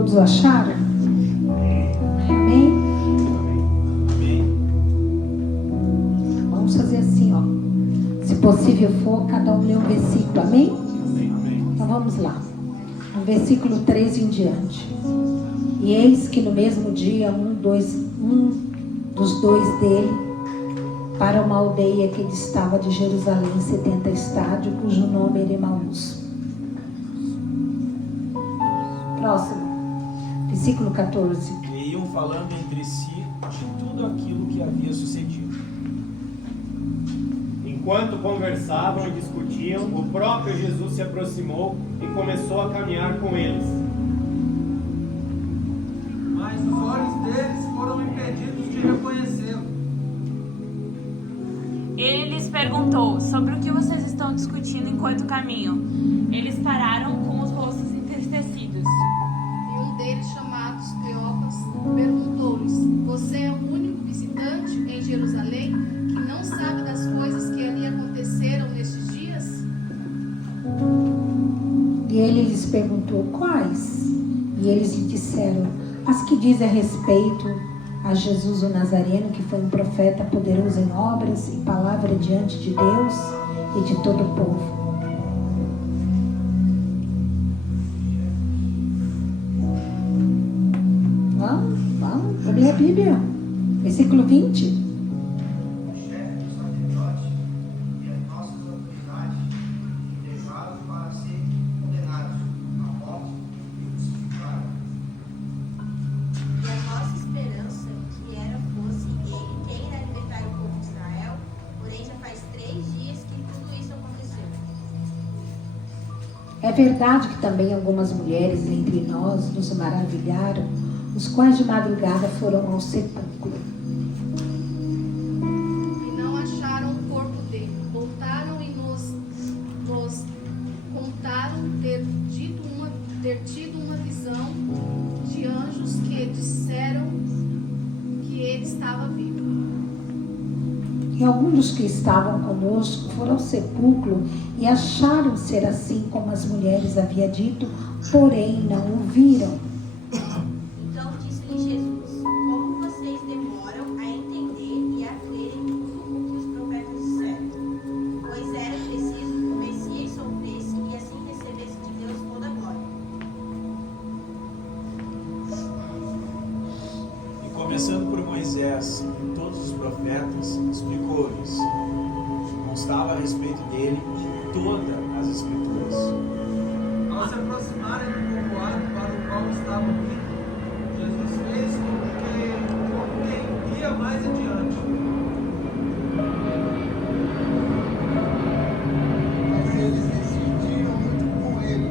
Todos acharam? Amém? Vamos fazer assim, ó. Se possível for, cada um lê um versículo. Amém? Então vamos lá. No versículo 13 em diante. E eis que no mesmo dia um dos dois dele para uma aldeia que distava de Jerusalém 70 estádios, cujo nome era Emaús. Próximo. Versículo 14. E iam falando entre si de tudo aquilo que havia sucedido. Enquanto conversavam e discutiam, o próprio Jesus se aproximou e começou a caminhar com eles. Mas os olhos deles foram impedidos de reconhecê-lo. Ele lhes perguntou: sobre o que vocês estão discutindo enquanto caminham? Eles pararam com os rostos entristecidos. E um deles, chamado Cleopas, perguntou-lhes: você é o único visitante em Jerusalém que não sabe das coisas que ali aconteceram nestes dias? E ele lhes perguntou: quais? E eles lhe disseram: as que dizem a respeito a Jesus o Nazareno, que foi um profeta poderoso em obras e palavra diante de Deus e de todo o povo. Vamos ler a Bíblia. Versículo 20. É verdade que também algumas mulheres entre nós nos maravilharam, os quais de madrugada foram ao sepulcro. E não acharam o corpo dele. Voltaram e nos contaram ter tido uma visão de anjos que disseram que ele estava vivo. E alguns dos que estavam conosco foram ao sepulcro e acharam ser assim como as mulheres haviam dito, porém não o viram. Então disse-lhe Jesus: como vocês demoram a entender e a crerem tudo o que os profetas disseram? Pois era preciso que o Messias sofresse e assim recebesse de Deus toda a glória. E começando por Moisés e todos os profetas, explicou-lhes constava a respeito dele em todas as escrituras. Ao se aproximarem do povoado para o qual estavam indo, Jesus fez como quem ia mais adiante. Mas eles insistiram muito com ele: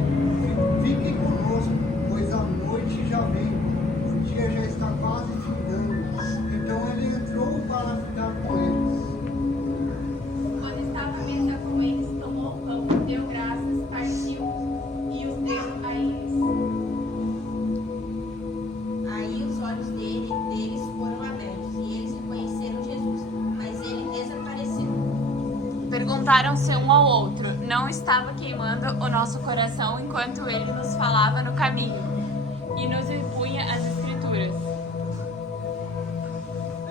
fiquem conosco, pois a noite já veio, o dia já está quase findando. Então ele entrou para ficar com eles. Quando estava à mesa com eles, tomou o pão, deu graças, partiu e os deu a eles. Aí os olhos deles foram abertos e eles reconheceram Jesus, mas ele desapareceu. Perguntaram-se um ao outro: não estava queimando o nosso coração enquanto ele nos falava no caminho e nos impunha as escrituras?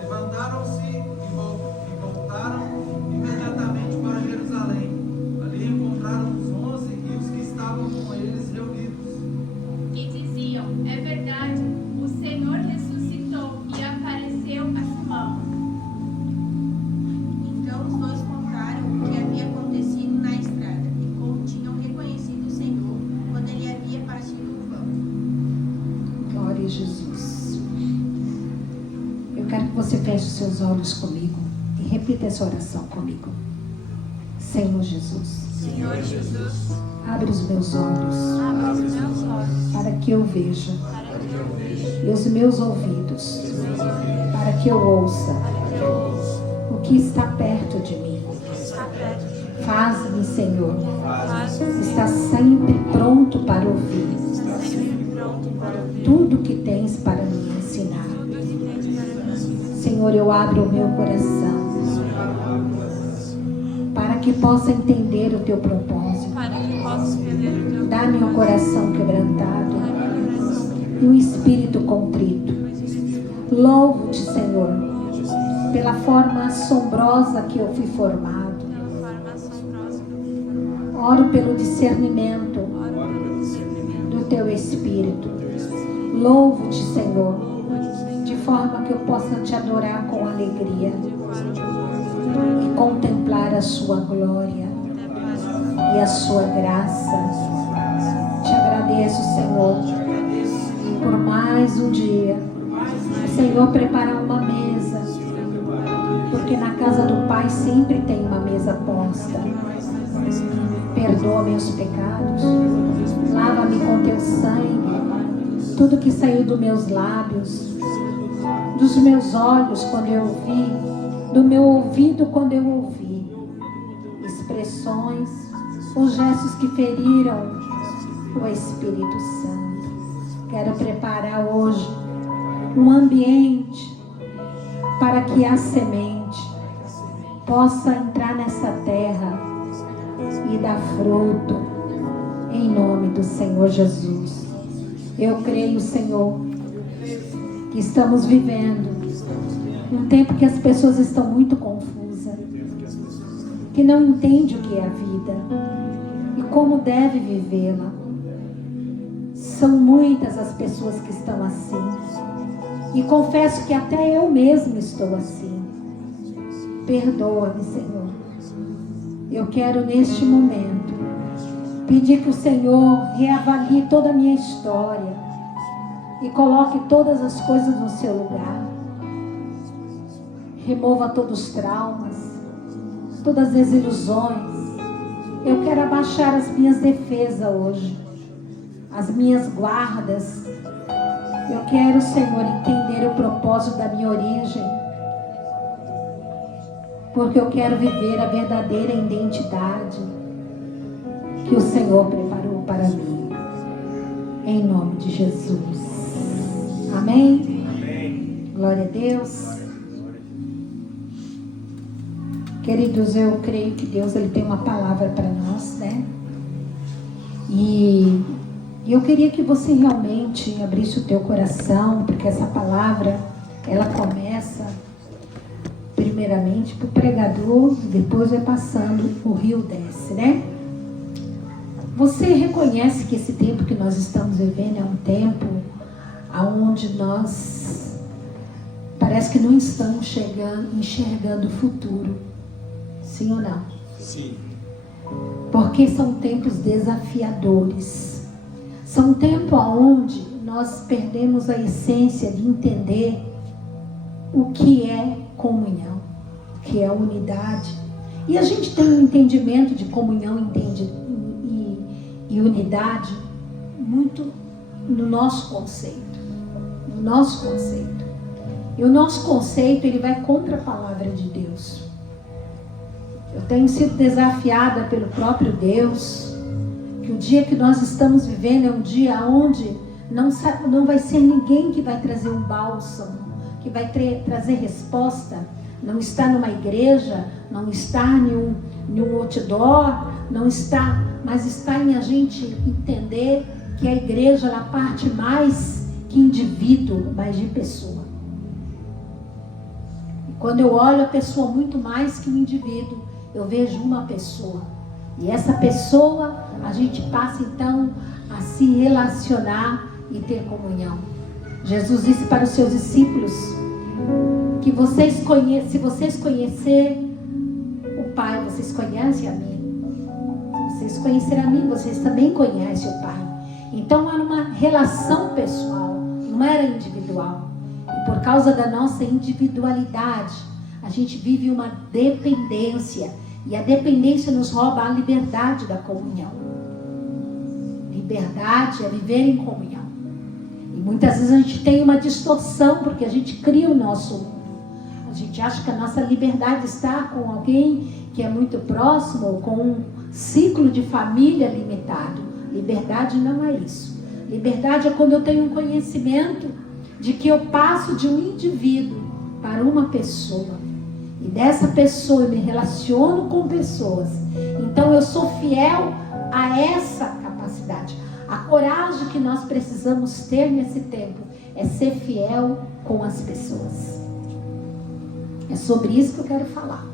Levantaram-se e voltaram imediatamente para Jerusalém. Ali encontraram os 11 e os que estavam com eles reunidos. E diziam: é verdade, o Senhor ressuscitou e apareceu a Simão. Então os dois contaram o que havia acontecido na estrada e como tinham reconhecido o Senhor quando ele havia partido o pão. Glória a Jesus. Eu quero que você feche os seus olhos comigo e repita essa oração comigo. Senhor Jesus, Senhor Jesus, abre os meus olhos abre os meus olhos para que eu veja para que eu veja e os meus ouvidos para que eu ouça o que está perto de mim. está perto de mim. Faz-me, Senhor, Faz-me estar sempre pronto para ouvir sempre pronto para ouvir tudo que tens para me ensinar. tudo que tens para mim. Senhor, eu abro o meu coração para que possa entender o teu propósito. Para que possa entender o teu Dá-me um coração quebrantado coração e um contrito. Louvo-te, Senhor, pela forma assombrosa que eu fui formado. Oro pelo discernimento do teu Espírito. Louvo-te, Senhor, de forma que eu possa te adorar com alegria e contemplar a sua glória e a sua graça. Te agradeço, Senhor, por mais um dia. O Senhor preparar uma mesa, porque na casa do Pai sempre tem uma mesa posta. Perdoa meus pecados, lava-me com teu sangue, tudo que saiu dos meus lábios, dos meus olhos quando eu ouvi, do meu ouvido quando eu ouvi, expressões ou gestos que feriram o Espírito Santo. Quero preparar hoje um ambiente para que a semente possa entrar nessa terra e dar fruto, em nome do Senhor Jesus. Eu creio, Senhor, que estamos vivendo um tempo que as pessoas estão muito confusas, que não entendem o que é a vida e como deve vivê-la. São muitas as pessoas que estão assim, e confesso que até eu mesma estou assim. Perdoa-me, Senhor. Eu quero neste momento pedir que o Senhor reavalie toda a minha história e coloque todas as coisas no seu lugar. Remova todos os traumas, todas as desilusões. Eu quero abaixar as minhas defesas hoje, as minhas guardas. Eu quero, Senhor, entender o propósito da minha origem, porque eu quero viver a verdadeira identidade que o Senhor preparou para mim, em nome de Jesus. Amém? Amém. Glória a Deus. Queridos, eu creio que Deus ele tem uma palavra para nós, né? E eu queria que você realmente abrisse o teu coração, porque essa palavra, ela começa primeiramente para o pregador, depois vai passando, o rio desce, né? Você reconhece que esse tempo que nós estamos vivendo é um tempo onde nós parece que não estamos enxergando o futuro, sim ou não? Sim. Porque são tempos desafiadores, são tempos onde nós perdemos a essência de entender o que é comunhão, o que é unidade. E a gente tem um entendimento de comunhão e unidade muito no nosso conceito. No nosso conceito. E o nosso conceito, ele vai contra a palavra de Deus. Eu tenho sido desafiada pelo próprio Deus, que o dia que nós estamos vivendo é um dia onde não vai ser ninguém que vai trazer um bálsamo, que vai trazer resposta. Não está numa igreja, não está em um outdoor, não está, mas está em a gente entender que a igreja ela parte mais que indivíduo, mais de pessoa. E quando eu olho a pessoa muito mais que um indivíduo, eu vejo uma pessoa. E essa pessoa, a gente passa então a se relacionar e ter comunhão. Jesus disse para os seus discípulos que se vocês conhecerem o Pai, vocês conhecem a mim. Se vocês conhecerem a mim, vocês também conhecem o Pai. Então era uma relação pessoal, não era individual. E por causa da nossa individualidade, a gente vive uma dependência. E a dependência nos rouba a liberdade da comunhão. Liberdade é viver em comunhão. E muitas vezes a gente tem uma distorção, porque a gente cria o nosso mundo. A gente acha que a nossa liberdade está com alguém que é muito próximo, ou com um ciclo de família limitado. Liberdade não é isso. Liberdade é quando eu tenho um conhecimento de que eu passo de um indivíduo para uma pessoa. E dessa pessoa eu me relaciono com pessoas. Então eu sou fiel a essa capacidade. A coragem que nós precisamos ter nesse tempo é ser fiel com as pessoas. É sobre isso que eu quero falar.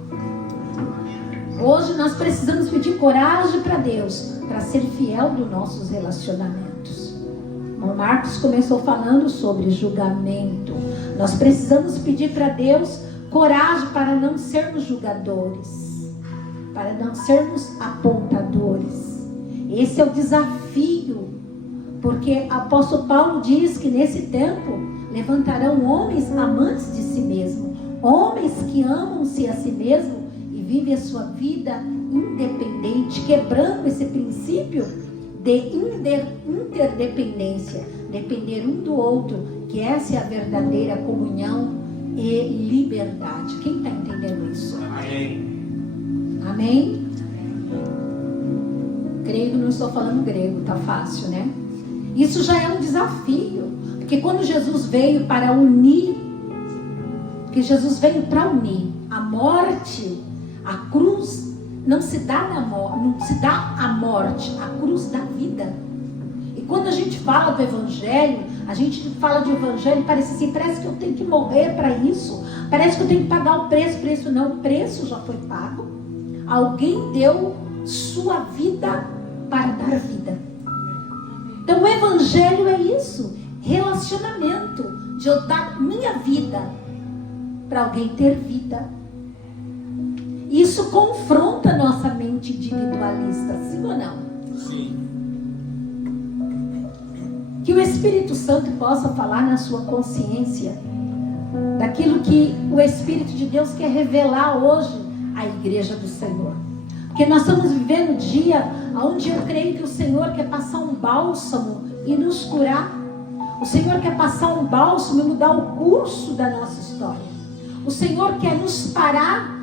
Hoje nós precisamos pedir coragem para Deus, para ser fiel dos nossos relacionamentos. O Marcos começou falando sobre julgamento. Nós precisamos pedir para Deus coragem para não sermos julgadores, para não sermos apontadores. Esse é o desafio, porque o apóstolo Paulo diz que nesse tempo levantarão homens amantes de si mesmos, homens que amam-se a si mesmos e vivem a sua vida independente, quebrando esse princípio de interdependência, depender um do outro, que essa é a verdadeira comunhão e liberdade. Quem está entendendo isso? Amém. Amém? Grego, não estou falando grego, tá fácil, né? Isso já é um desafio, porque quando Jesus veio para unir, porque Jesus veio para unir a morte, a cruz não se dá na morte, não se dá a morte, a cruz da vida. E quando a gente fala do evangelho, a gente fala de evangelho, parece que eu tenho que morrer para isso, parece que eu tenho que pagar o preço não, o preço já foi pago. Alguém deu sua vida para dar vida. Então o evangelho é isso, relacionamento, de eu dar minha vida para alguém ter vida. Isso confronta a nossa mente individualista, sim ou não? Sim. Que o Espírito Santo possa falar na sua consciência daquilo que o Espírito de Deus quer revelar hoje à igreja do Senhor. Porque nós estamos vivendo um dia onde eu creio que o Senhor quer passar um bálsamo e nos curar. O Senhor quer passar um bálsamo e mudar o curso da nossa história. O Senhor quer nos parar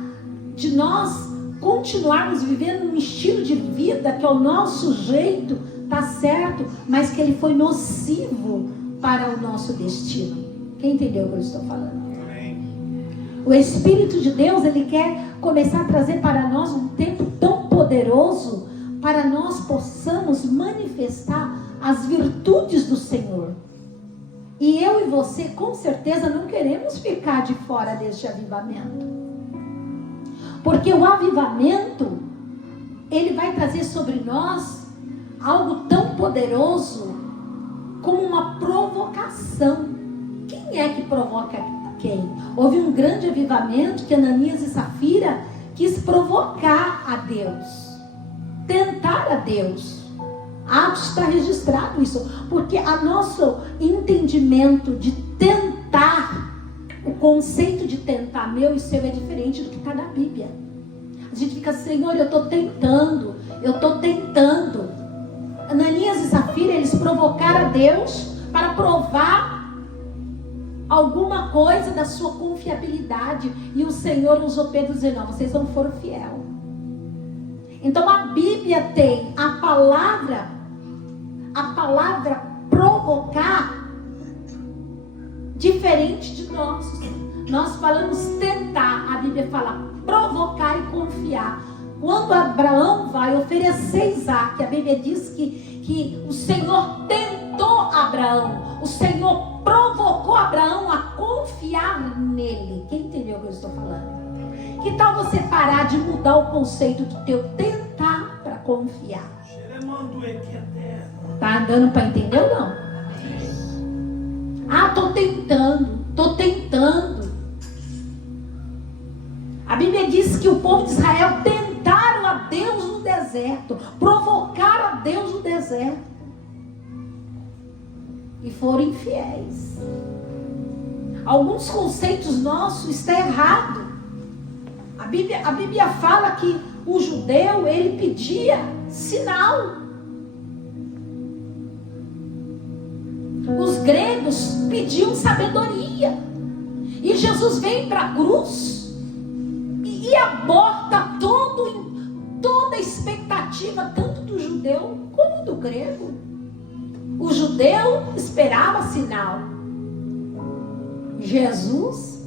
de nós continuarmos vivendo um estilo de vida que é o nosso jeito, tá certo, mas que ele foi nocivo para o nosso destino. Quem entendeu o que eu estou falando? Amém. O Espírito de Deus, ele quer começar a trazer para nós um tempo tão poderoso para nós possamos manifestar as virtudes do Senhor. E eu e você, com certeza, não queremos ficar de fora deste avivamento. Porque o avivamento, ele vai trazer sobre nós algo tão poderoso como uma provocação. Quem é que provoca quem? Houve um grande avivamento que Ananias e Safira quis provocar a Deus, tentar a Deus. Atos está registrado isso, porque a nosso entendimento de tentar, o conceito de tentar meu e seu é diferente do que está na Bíblia. A gente fica, Senhor, eu estou tentando. Ananias e Safira, eles provocaram a Deus para provar alguma coisa da sua confiabilidade. E o Senhor usou Pedro dizendo, não, vocês não foram fiel. Então a Bíblia tem a palavra provocar diferente de nós. Nós falamos tentar, a Bíblia fala provocar e confiar. Quando Abraão vai oferecer Isaac, a Bíblia diz que o Senhor tentou Abraão, o Senhor provocou Abraão a confiar nele. Quem entendeu o que eu estou falando? Que tal você parar de mudar o conceito do teu tentar para confiar? Tá andando para entender ou não? Ah, tô tentando. A Bíblia diz que o povo de Israel tentaram a Deus no deserto, provocaram a Deus no deserto e foram infiéis. Alguns conceitos nossos estão errados. A Bíblia fala que o judeu, ele pedia sinal. Os gregos pediam sabedoria. E Jesus vem para a cruz e aborta toda a expectativa, tanto do judeu como do grego. O judeu esperava sinal. Jesus,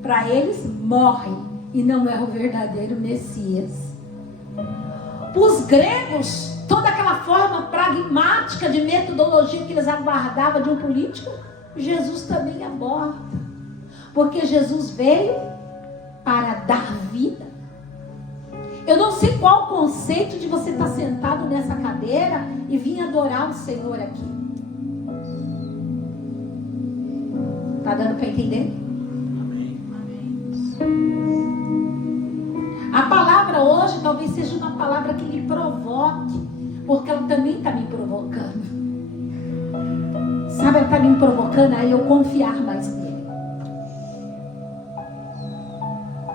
para eles, morre e não é o verdadeiro Messias. Os gregos, toda aquela forma pragmática de metodologia que eles aguardavam de um político, Jesus também aborda. Porque Jesus veio para dar vida. Eu não sei qual o conceito de você estar sentado nessa cadeira e vir adorar o Senhor aqui. Tá dando para entender? A palavra hoje talvez seja uma palavra que lhe provoque, porque ela também está me provocando. Sabe, ela está me provocando a eu confiar mais nele.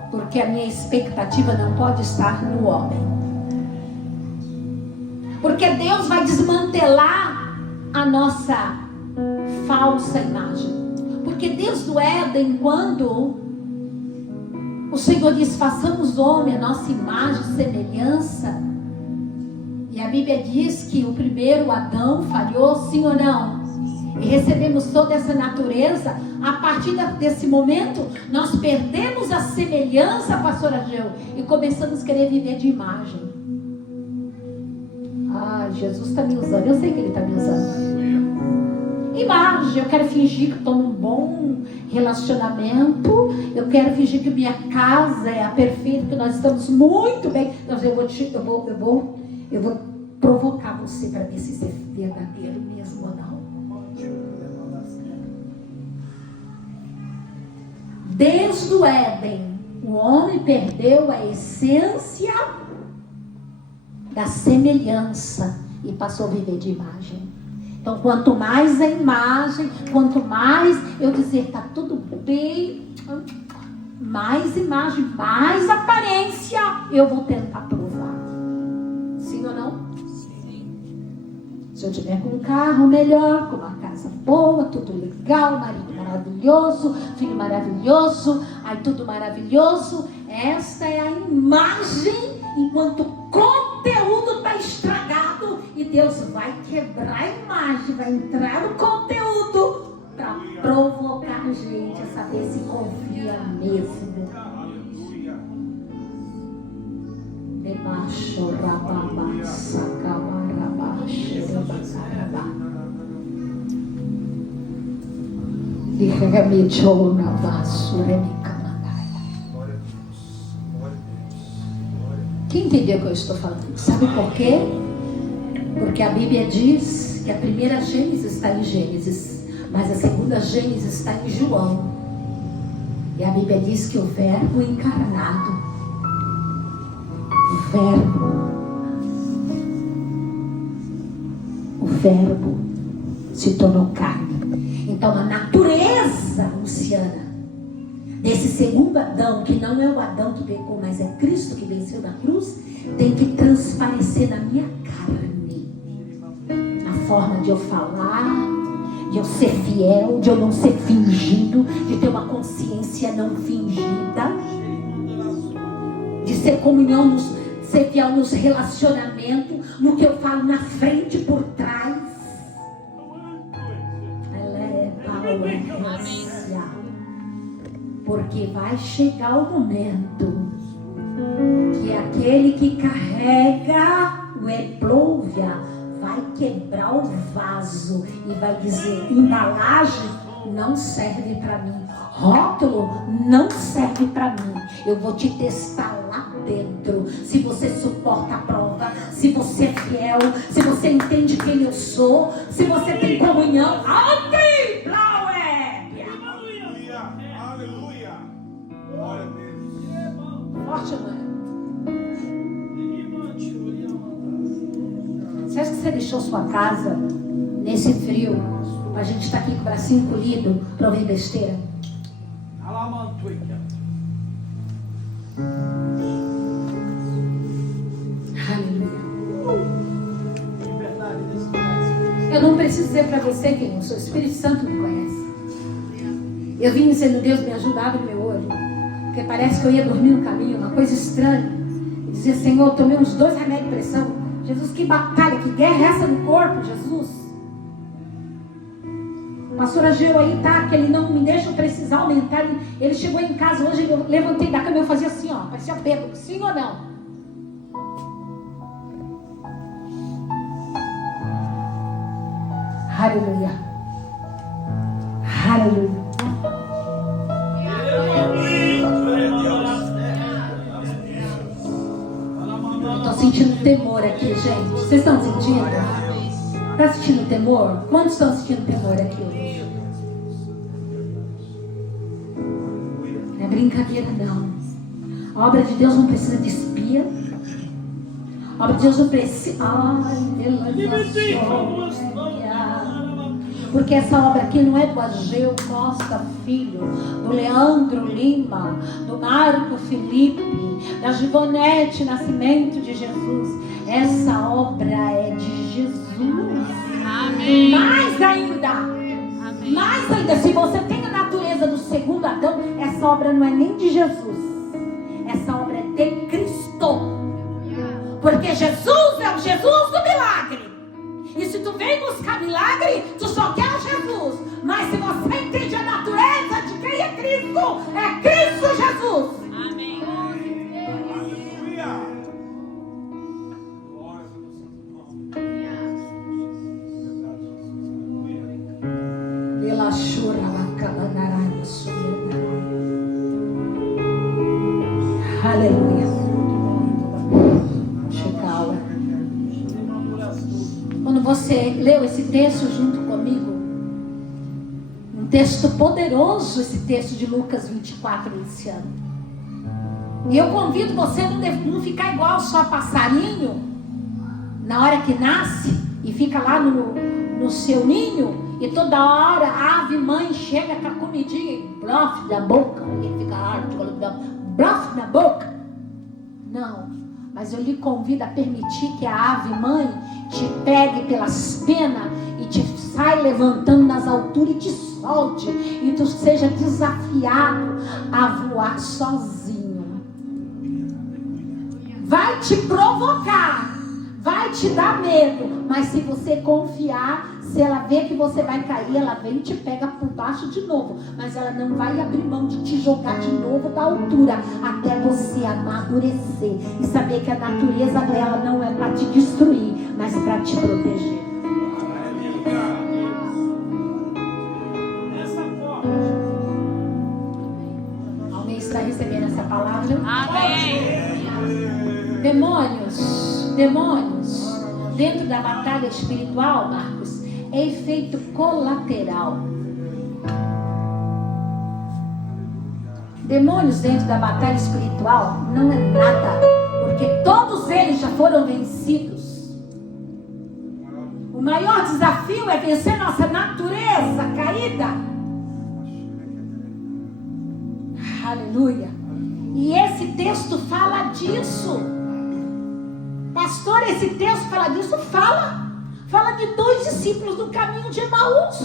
Porque a minha expectativa não pode estar no homem. Porque Deus vai desmantelar a nossa falsa imagem. Porque Deus do Éden, quando o Senhor diz, façamos homem a nossa imagem e semelhança, e a Bíblia diz que o primeiro Adão falhou, sim ou não? E recebemos toda essa natureza. A partir desse momento, nós perdemos a semelhança, pastor Ageu, e começamos a querer viver de imagem. Ah, Jesus está me usando, eu sei que Ele está me usando. Imagem, eu quero fingir que estou num bom relacionamento, eu quero fingir que minha casa é a perfeita, que nós estamos muito bem. Então, eu vou provocar você para ver se isso é verdadeiro mesmo ou não. Desde o Éden, o homem perdeu a essência da semelhança e passou a viver de imagem. Então, quanto mais a imagem, quanto mais eu dizer está tudo bem, mais imagem, mais aparência, eu vou tentar provar. Sim ou não? Sim. Se eu tiver com um carro melhor, com uma casa boa, tudo legal, marido maravilhoso, filho maravilhoso, aí tudo maravilhoso, esta é a imagem, enquanto o conteúdo está estragado, e Deus vai quebrar a imagem, vai entrar no conteúdo para provocar a gente a saber se confia mesmo. Debaixo rababa sacamaraba xerebacaraba dirremichona vassuremicamandaia. Quem entendeu o que eu estou falando? Sabe por quê? Porque a Bíblia diz que a primeira Gênesis está em Gênesis, mas a segunda Gênesis está em João. E a Bíblia diz que o Verbo encarnado, o Verbo se tornou carne. Então a natureza luciana desse segundo Adão, que não é o Adão que pecou, mas é Cristo que venceu na cruz, tem que transparecer na minha carne. Na forma de eu falar, de eu ser fiel, de eu não ser fingido, de ter uma consciência não fingida, de ser comunhão, ser fiel nos relacionamentos, no que eu falo na frente e por trás. Porque vai chegar o momento que aquele que carrega o eplúvia vai quebrar o vaso e vai dizer: embalagem não serve para mim, rótulo não serve para mim. Eu vou te testar lá dentro, se você suporta a prova, se você é fiel, se você entende quem eu sou, se você tem comunhão. Forte, mano. Você acha que você deixou sua casa nesse frio pra gente estar aqui com o bracinho encolhido pra ouvir besteira? Aleluia. Eu não preciso dizer pra você quem eu sou. O Espírito Santo me conhece. Eu vim dizendo: Deus, me ajuda, abre meu olho. Porque parece que eu ia dormir no caminho, uma coisa estranha. E dizia: Senhor, eu tomei uns 2 remédios de pressão. Jesus, que batalha, que guerra é essa no corpo, Jesus? O pastor Ageu aí tá, que ele não me deixa precisar aumentar. Ele chegou em casa hoje, eu levantei da cama e eu fazia assim, ó, parecia bêbado, sim ou não? Aleluia. Aleluia. Eu estou sentindo temor aqui, gente. Vocês estão sentindo? Está sentindo temor? Quantos estão sentindo temor aqui hoje? Não é brincadeira, não. A obra de Deus não precisa de espia. A obra de Deus não precisa... Porque essa obra aqui não é do Ageu Costa Filho, do Leandro Lima, do Marco Felipe, da Givonete Nascimento de Jesus. Essa obra é de Jesus. Amém. Mais ainda, Amém. mais ainda, se você tem a natureza do segundo Adão, essa obra não é nem de Jesus. Essa obra é de Cristo. Porque Jesus é o Jesus do milagre. E se tu vem buscar milagre, tu só quer Jesus. Mas se você entende a natureza de quem é Cristo, é Cristo Jesus. Amém. Pela chura, aleluia. Quando você leu esse texto junto comigo, um texto poderoso, esse texto de Lucas 24 esse ano. E eu convido você a não ficar igual só passarinho na hora que nasce e fica lá no seu ninho e toda hora a ave mãe chega com a comidinha e blof na boca, e ele fica blof na boca. Não, mas eu lhe convido a permitir que a ave mãe te pegue pelas penas e te sai levantando nas alturas e te solte, e tu seja desafiado a voar sozinho. Vai te provocar, vai te dar medo, mas se você confiar, se ela vê que você vai cair, ela vem e te pega por baixo de novo, mas ela não vai abrir mão de te jogar de novo da altura, até você amadurecer e saber que a natureza dela não é para te destruir, mas para te proteger. Alguém está recebendo essa palavra? Amém. Demônios, dentro da batalha espiritual, Marcos, é efeito colateral. Demônios dentro da batalha espiritual não é nada, porque todos eles já foram vencidos. O maior desafio é vencer nossa natureza caída. Aleluia. E esse texto fala disso. Pastor, esse texto fala disso? Fala de 2 discípulos no caminho de Emaús.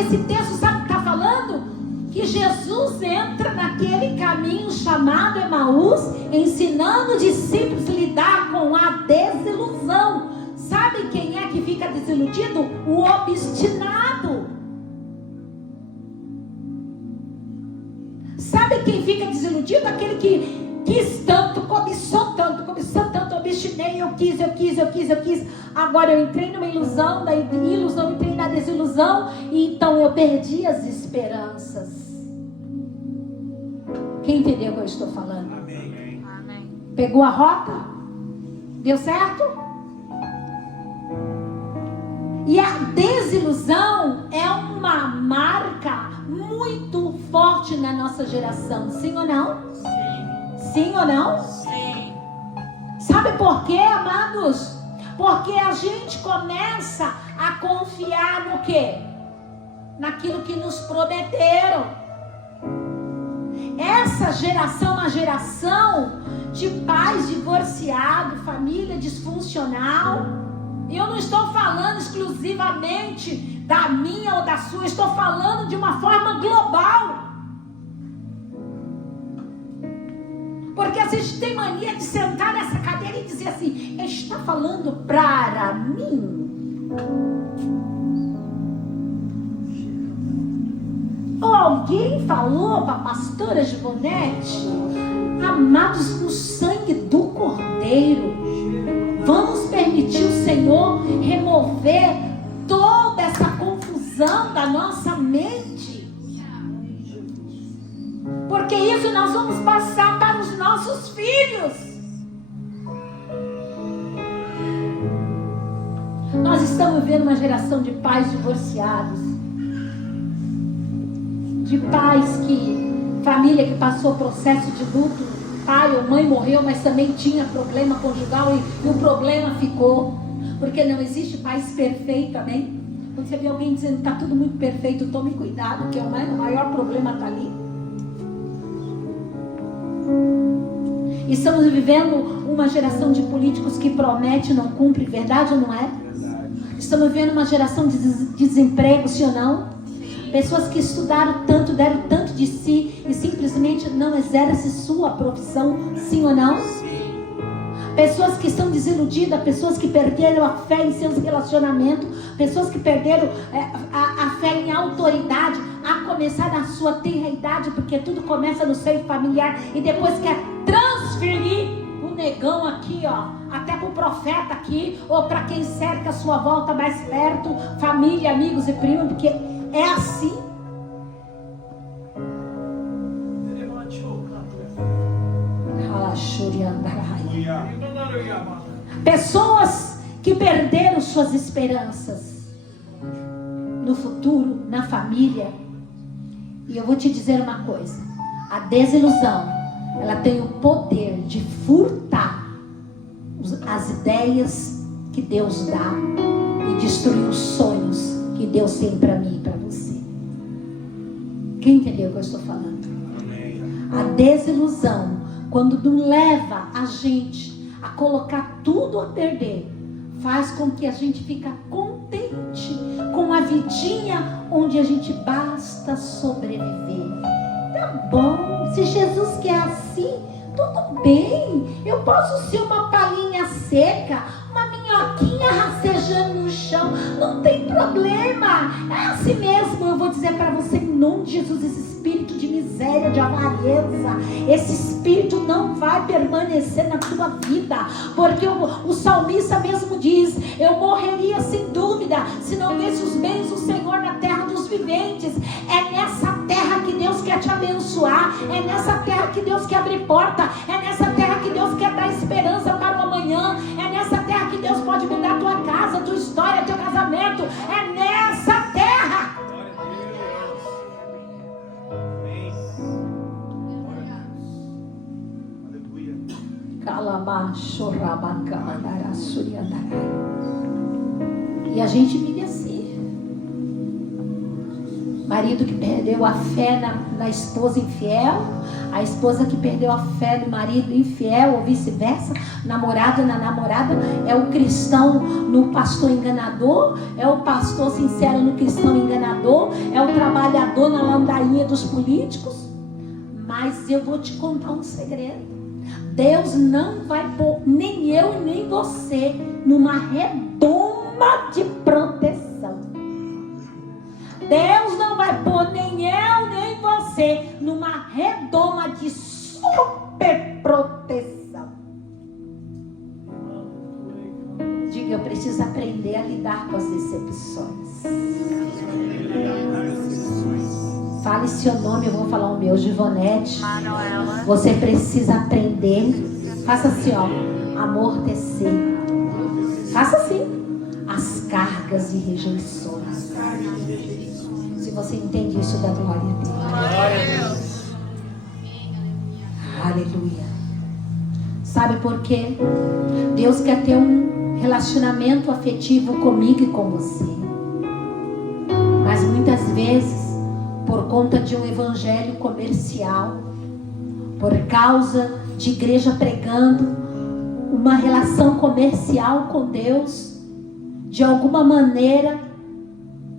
Esse texto sabe o que está falando? Que Jesus entra naquele caminho chamado Emaús, ensinando os discípulos a lidar com a desilusão. Sabe quem é que fica desiludido? O obstinado. Sabe quem fica desiludido? Aquele que quis tanto, cobiçou tanto, obstinei, eu quis. Agora eu entrei numa ilusão, da ilusão entrei na desilusão, e então eu perdi as esperanças. Quem entendeu o que eu estou falando? Amém. Amém. Pegou a rota? Deu certo? E a desilusão é uma marca muito forte na nossa geração, sim ou não? Sim. Sim ou não? Sim. Sabe por quê, amados? Porque a gente começa a confiar no quê? Naquilo que nos prometeram. Essa geração é uma geração de pais divorciados, família disfuncional. E eu não estou falando exclusivamente da minha ou da sua, estou falando de uma forma global. Porque a gente tem mania de sentar nessa cadeira e dizer assim: está falando para mim? Ou alguém falou para a pastora Givonete? Amados, no sangue do Cordeiro, vamos permitir o Senhor remover todo visão da nossa mente. Porque isso nós vamos passar para os nossos filhos. Nós estamos vivendo uma geração de pais divorciados, de pais família que passou processo de luto, pai ou mãe morreu, mas também tinha problema conjugal e o problema ficou, porque não existe pais perfeitos, amém? Quando você vê alguém dizendo que está tudo muito perfeito, tome cuidado, que o maior problema está ali. Estamos vivendo uma geração de políticos que promete e não cumpre, verdade ou não é? Estamos vivendo uma geração de desemprego, sim ou não? Pessoas que estudaram tanto, deram tanto de si e simplesmente não exercem sua profissão, sim ou não? Pessoas que estão desiludidas, pessoas que perderam a fé em seus relacionamentos, pessoas que perderam a fé em autoridade, a começar na sua tenra idade, porque tudo começa no seio familiar e depois quer transferir o negão aqui, ó, até para o profeta aqui, ou para quem cerca a sua volta mais perto, família, amigos e primos, porque é assim. Pessoas que perderam suas esperanças no futuro, na família. E eu vou te dizer uma coisa: a desilusão, ela tem o poder de furtar as ideias que Deus dá e destruir os sonhos que Deus tem para mim e para você. Quem entendeu o que eu estou falando? A desilusão, quando não leva a gente a colocar tudo a perder, faz com que a gente fique contente com a vidinha onde a gente basta sobreviver. Tá bom, se Jesus quer assim, tudo bem. Eu posso ser uma palhinha seca, uma minhoquinha rastejando no chão, não tem problema. É assim mesmo. Eu vou dizer para você, em nome de Jesus, esse espírito de miséria, de avareza, esse espírito não vai permanecer na tua vida, porque o salmista mesmo diz: eu morreria sem dúvida se não visse os bens do Senhor na terra dos viventes. É nessa terra que Deus quer te abençoar, é nessa terra que Deus quer abrir porta, é nessa terra que Deus quer dar esperança para o amanhã, é nessa terra que Deus pode mudar a tua casa, tua história, teu casamento. É nessa terra. E a gente vive assim. Marido que perdeu a fé na esposa infiel, a esposa que perdeu a fé no marido infiel, ou vice-versa, namorado na namorada, é o cristão no pastor enganador, é o pastor sincero no cristão enganador, é o trabalhador na ladainha dos políticos. Mas eu vou te contar um segredo: Deus não vai pôr nem eu e nem você numa redoma de proteção. Deus não vai pôr nem eu nem você numa redoma de super proteção. Diga: eu preciso aprender a lidar com as decepções. Fale seu nome, eu vou falar o meu, Givonete. Manuela. Você precisa aprender. Faça assim, ó, amortecer. Faça assim: as cargas e rejeições. Se você entende isso, dá glória a Deus. Aleluia. Sabe por quê? Deus quer ter um relacionamento afetivo comigo e com você. Mas muitas vezes, por conta de um evangelho comercial, por causa de igreja pregando uma relação comercial com Deus, de alguma maneira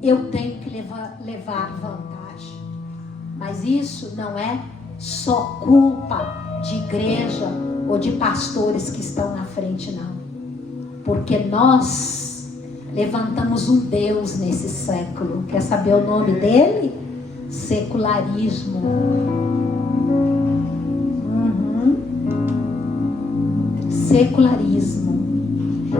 eu tenho que levar vantagem. Mas isso não é só culpa de igreja ou de pastores que estão na frente, não. Porque nós levantamos um Deus nesse século. Quer saber o nome dele? Secularismo. Secularismo.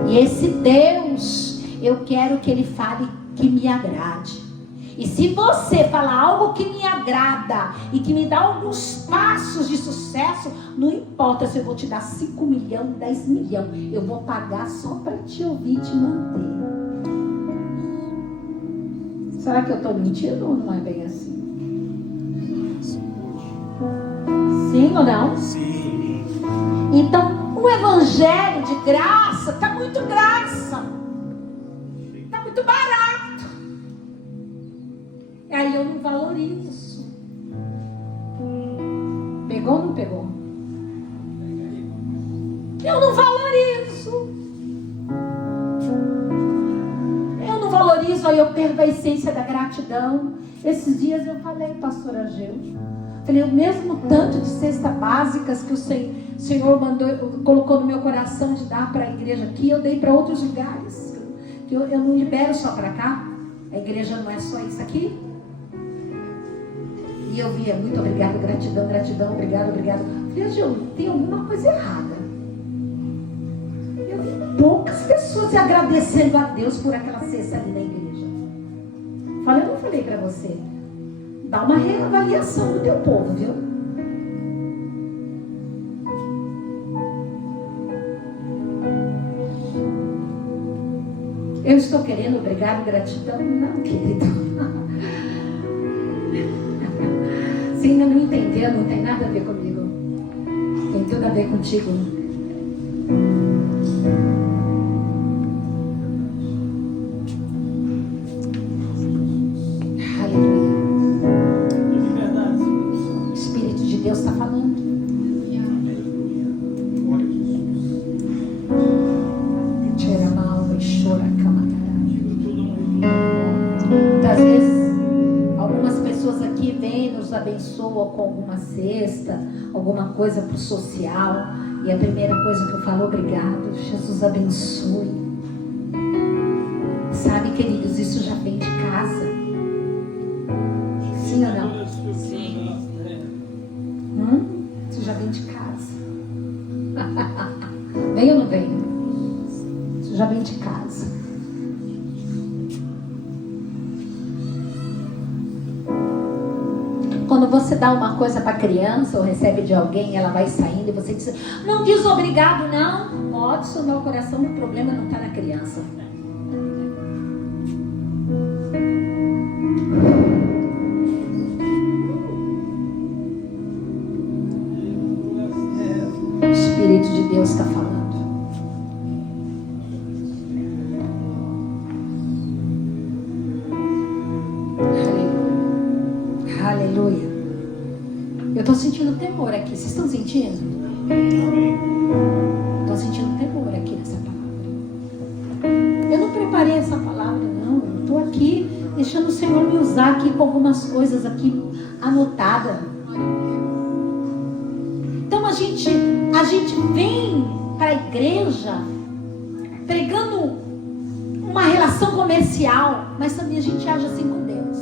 E esse Deus, eu quero que ele fale que me agrade. E se você falar algo que me agrada e que me dá alguns passos de sucesso, não importa se eu vou te dar 5 milhões, 10 milhões, eu vou pagar só para te ouvir e te manter. Será que eu estou mentindo ou não é bem assim? Sim ou não? Sim. Então, o evangelho de graça está muito graça. Está muito barato. Aí eu não valorizo. Pegou ou não pegou? Eu não valorizo. Eu não valorizo, aí eu perco a essência da gratidão. Esses dias eu falei, pastora Geu, falei, o mesmo tanto de cestas básicas que o Senhor colocou no meu coração de dar para a igreja aqui, eu dei para outros lugares. Eu não libero só para cá. A igreja não é só isso aqui. E eu via, muito obrigado, gratidão, gratidão, obrigado, obrigado. Falei, Gil, tem alguma coisa errada. Eu vi poucas pessoas agradecendo a Deus por aquela cesta ali na igreja. Falei, eu não falei para você. Dá uma reavaliação do teu povo, viu? Eu estou querendo obrigado, gratidão? Não, querido. Você ainda não entendeu, não tem nada a ver comigo. Tem tudo a ver contigo. Aleluia. O Espírito de Deus está falando. Tira mal e chora a cama. Muitas vezes algumas pessoas aqui vêm, nos abençoam com alguma cesta, alguma coisa para o social, e a primeira coisa que eu falo, obrigado, Jesus abençoe. Sabe, queridos, isso já vem de casa. Sim ou não? Sim. Isso já vem de casa. Vem ou não vem? Isso já vem de casa. Quando você dá uma coisa para a criança ou recebe de alguém, ela vai saindo e você diz, não diz obrigado não. Pode somar o coração, o problema não está na criança. O Espírito de Deus está falando. Aleluia. Eu estou sentindo temor aqui. Vocês estão sentindo? Estou sentindo temor aqui nessa palavra. Eu não preparei essa palavra, não. Eu estou aqui deixando o Senhor me usar aqui com algumas coisas aqui anotadas. Então a gente vem para a igreja pregando uma relação comercial, mas também a gente age assim com Deus.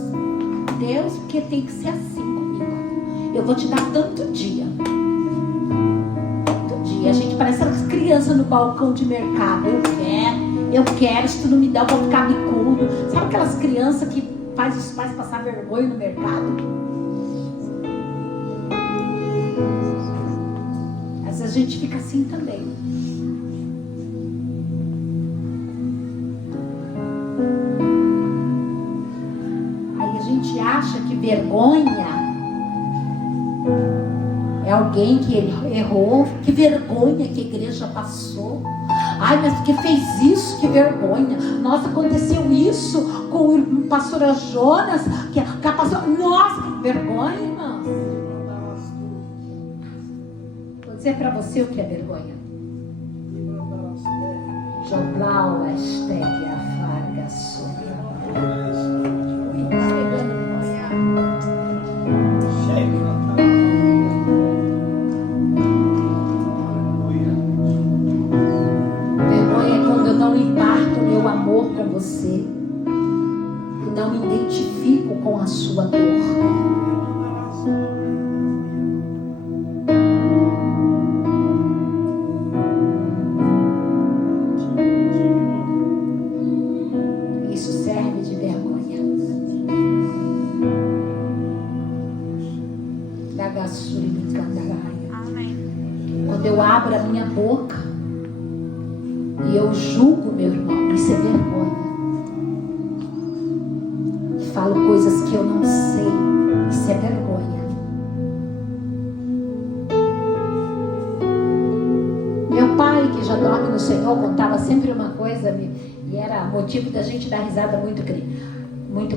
Deus, porque tem que ser assim comigo. Eu vou te dar tanto dia. Tanto dia. A gente parece aquelas crianças no balcão de mercado. Eu quero, se tu não me der, eu vou ficar bicudo. Sabe aquelas crianças que faz os pais passar vergonha no mercado? Às vezes a gente fica assim também. A gente acha que vergonha é alguém que errou. Que vergonha que a igreja passou. Ai, mas porque fez isso, que vergonha. Nossa, aconteceu isso com o pastor Jonas, que a pastora... Nossa, que vergonha, irmão. Vou dizer para você o que é vergonha. Joblau hashtag afarga sobre. Vergonha é quando eu não imparto meu amor com você e não me identifico com a sua dor. Isso serve de vergonha. Amém. Quando eu abro a minha boca e eu julgo meu irmão, isso é vergonha. Falo coisas que eu não sei, isso é vergonha. Meu pai, que já dorme no Senhor, contava sempre uma coisa, e era motivo da gente dar risada muito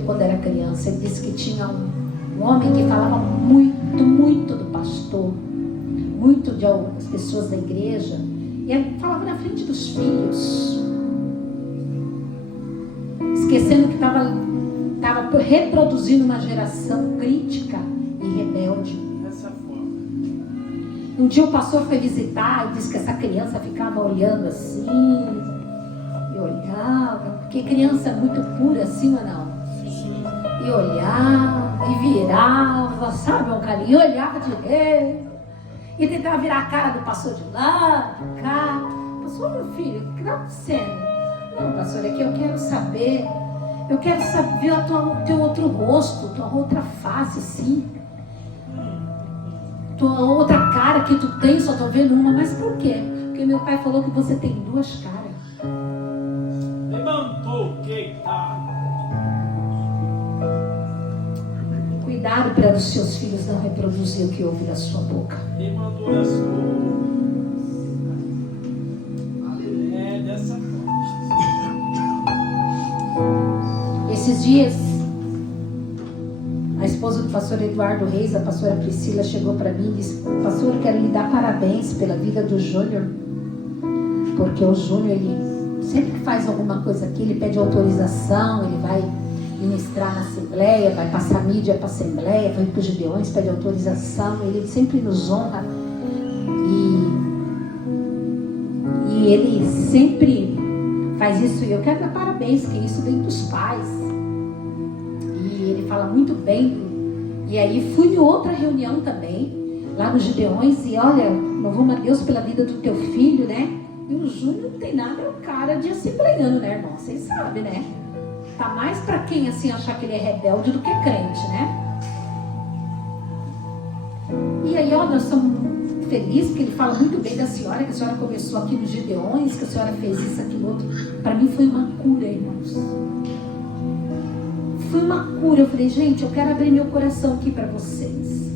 quando era criança. Ele disse que tinha um homem que falava muito do pastor, muito de algumas pessoas da igreja, e ele falava na frente dos filhos, esquecendo que estava reproduzindo uma geração crítica e rebelde. Dessa forma. Um dia o pastor foi visitar e disse que essa criança ficava olhando assim, e olhava, porque criança é muito pura assim ou não? E olhava, e virava, sabe, um carinho, e olhava direito, e tentava virar a cara do pastor de lá, de cá. Pastor, meu filho, o que está acontecendo? Não, pastor, é que eu quero saber ver o teu outro rosto, tua outra face, assim. Tua outra cara que tu tem, só tô vendo uma. Mas por quê? Porque meu pai falou que você tem duas caras. Levantou, que tá. Cuidado para os seus filhos não reproduzir o que ouve da sua boca. Levantou a sua. É dessa forma. Esses dias, a esposa do pastor Eduardo Reis, a pastora Priscila, chegou para mim e disse: pastor, eu quero lhe dar parabéns pela vida do Júnior, porque o Júnior, ele sempre que faz alguma coisa aqui, ele pede autorização, ele vai ministrar na assembleia, vai passar mídia para a assembleia, vai para os Gideões, pede autorização, ele sempre nos honra, e ele sempre faz isso, e eu quero dar parabéns, que isso vem dos pais, e ele fala muito bem. E aí fui em outra reunião também, lá nos Gideões, e olha, louvamos a Deus pela vida do teu filho, né? E o Júnior não tem nada, é o cara de assembleiano, né, irmão? Vocês sabem, né? Tá mais pra quem, assim, achar que ele é rebelde do que crente, né? E aí, ó, nós estamos felizes, porque ele fala muito bem da senhora, que a senhora começou aqui nos Gideões, que a senhora fez isso, aquilo, outro. Para mim foi uma cura, irmãos. Foi uma cura. Eu falei, gente, eu quero abrir meu coração aqui para vocês.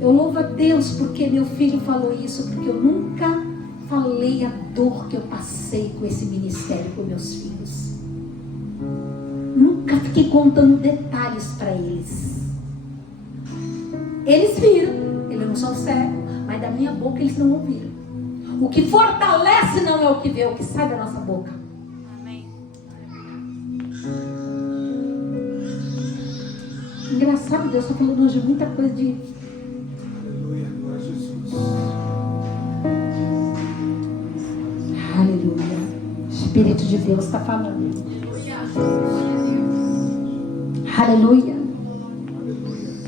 Eu louvo a Deus porque meu filho falou isso, porque eu nunca falei a dor que eu passei com esse ministério com meus filhos. Nunca fiquei contando detalhes para eles. Eles viram, eles não são cegos, mas da minha boca eles não ouviram. O que fortalece não é o que vê, é o que sai da nossa boca. Amém. Engraçado, Deus está falando hoje muita coisa de... Aleluia, glória a Jesus. Aleluia. O Espírito de Deus está falando. Aleluia.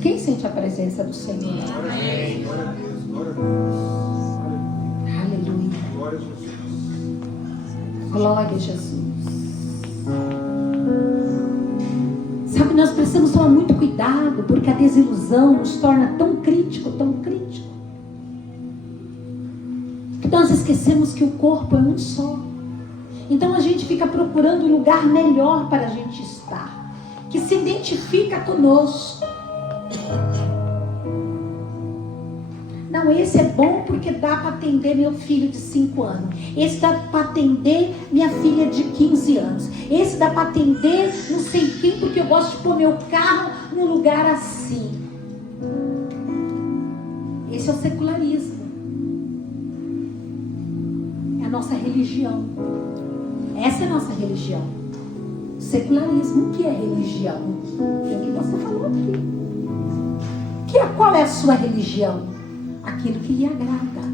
Quem sente a presença do Senhor? Amém. Glória a Deus, glória a Deus. Aleluia. Glória a Jesus. Glória a Jesus. Sabe, nós precisamos tomar muito cuidado, porque a desilusão nos torna tão crítico, que nós esquecemos que o corpo é um só. Então a gente fica procurando um lugar melhor para a gente estar, que se identifica conosco. Não, esse é bom porque dá para atender meu filho de 5 anos. Esse dá para atender minha filha de 15 anos. Esse dá para atender não sei quem, porque eu gosto de pôr meu carro num lugar assim. Esse é o secularismo. É a nossa religião. Essa é a nossa religião. Secularismo. O que é religião? É o que você falou aqui. Qual é a sua religião? Aquilo que lhe agrada.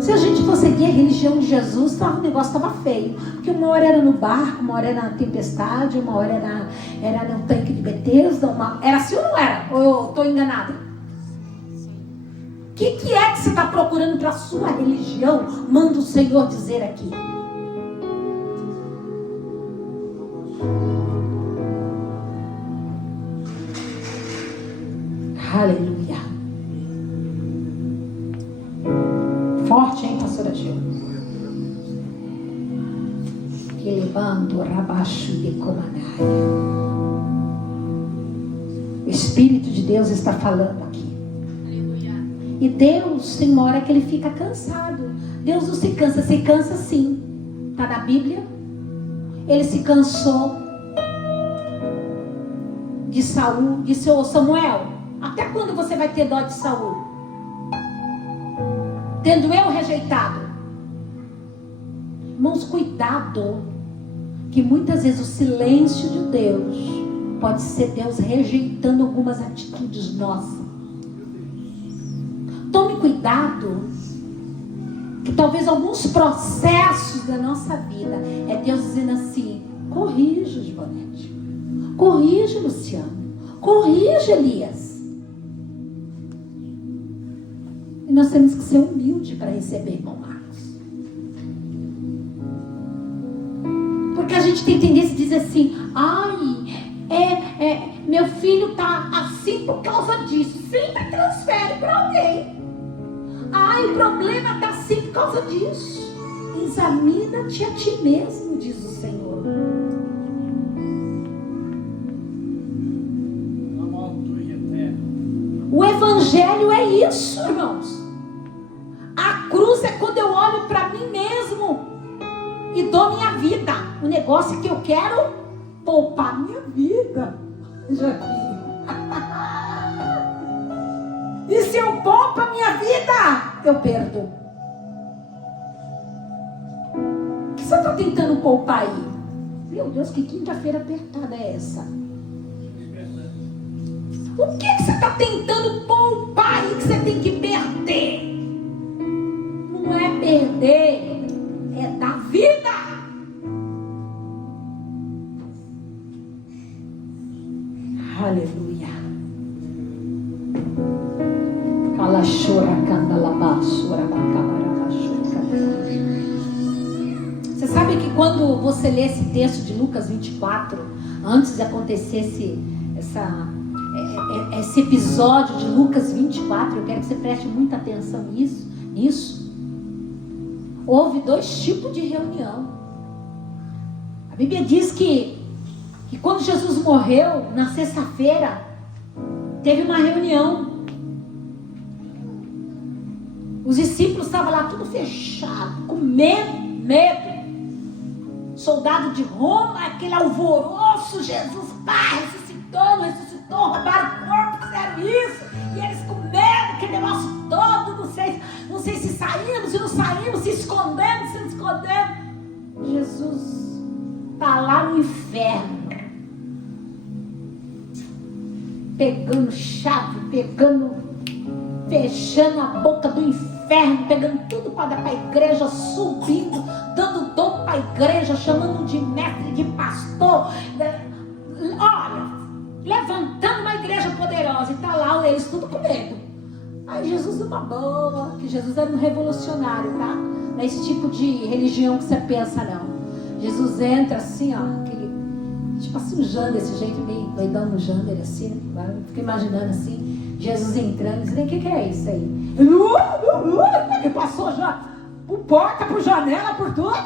Se a gente for seguir a religião de Jesus, o negócio estava feio. Porque uma hora era no barco, uma hora era na tempestade, uma hora era no tanque de Betesda. Era assim ou não era? Ou eu estou enganada? O que é que você está procurando para a sua religião? Manda o Senhor dizer aqui. Aleluia. Forte, hein, pastora Gil? Que levando rabaixo de comanaia. O Espírito de Deus está falando aqui. Aleluia. E Deus tem uma hora que ele fica cansado. Deus não se cansa sim. Está na Bíblia. Ele se cansou de Saul. Disse: ô Samuel, até quando você vai ter dó de Saul? Tendo eu rejeitado. Irmãos, cuidado, que muitas vezes o silêncio de Deus pode ser Deus rejeitando algumas atitudes nossas. Tome cuidado, que talvez alguns processos da nossa vida é Deus dizendo assim: corrija, Ivonete, corrija, Luciano, corrija, Elias. E nós temos que ser humildes para receber, irmão Marcos. Porque a gente tem tendência de dizer assim: ai, meu filho está assim por causa disso. Sempre transfere para alguém. Ai, o problema está assim por causa disso. Examina-te a ti mesmo, diz o Senhor. O Evangelho é isso, irmãos. A cruz é quando eu olho para mim mesmo e dou minha vida. O negócio é que eu quero poupar minha vida. Já vi. E se eu poupo a minha vida, eu perdo. O que você está tentando poupar aí? Meu Deus, que quinta-feira apertada é essa? O que você está tentando poupar aí que você tem que perder? Não é perder, é dar vida. Aleluia. Você sabe que quando você lê esse texto de Lucas 24, antes de acontecer esse episódio de Lucas 24, eu quero que você preste muita atenção nisso. Houve 2 tipos de reunião. A Bíblia diz que quando Jesus morreu, na sexta-feira, teve uma reunião. Os discípulos estavam lá tudo fechado, com medo. Soldado de Roma, aquele alvoroço, Jesus, ressuscitou, roubaram o corpo, fizeram isso. E eles com medo, aquele negócio todo, não sei se saímos, se não saímos, se escondemos, se não escondemos. Jesus está lá no inferno, pegando chave, fechando a boca do inferno, pegando tudo para dar para a igreja, subindo, dando dom para a igreja, chamando de mestre, de pastor, olha, levantando uma igreja poderosa. E está lá eles tudo com medo. Aí Jesus numa boa, que Jesus era um revolucionário, tá? Não é esse tipo de religião que você pensa, não. Jesus entra assim, ó, aquele, tipo assim, o Jander, desse jeito meio doidão no Jander, assim, né? Fica imaginando assim, Jesus entrando, e o que é isso aí? Ele passou já por porta, por janela, por tudo.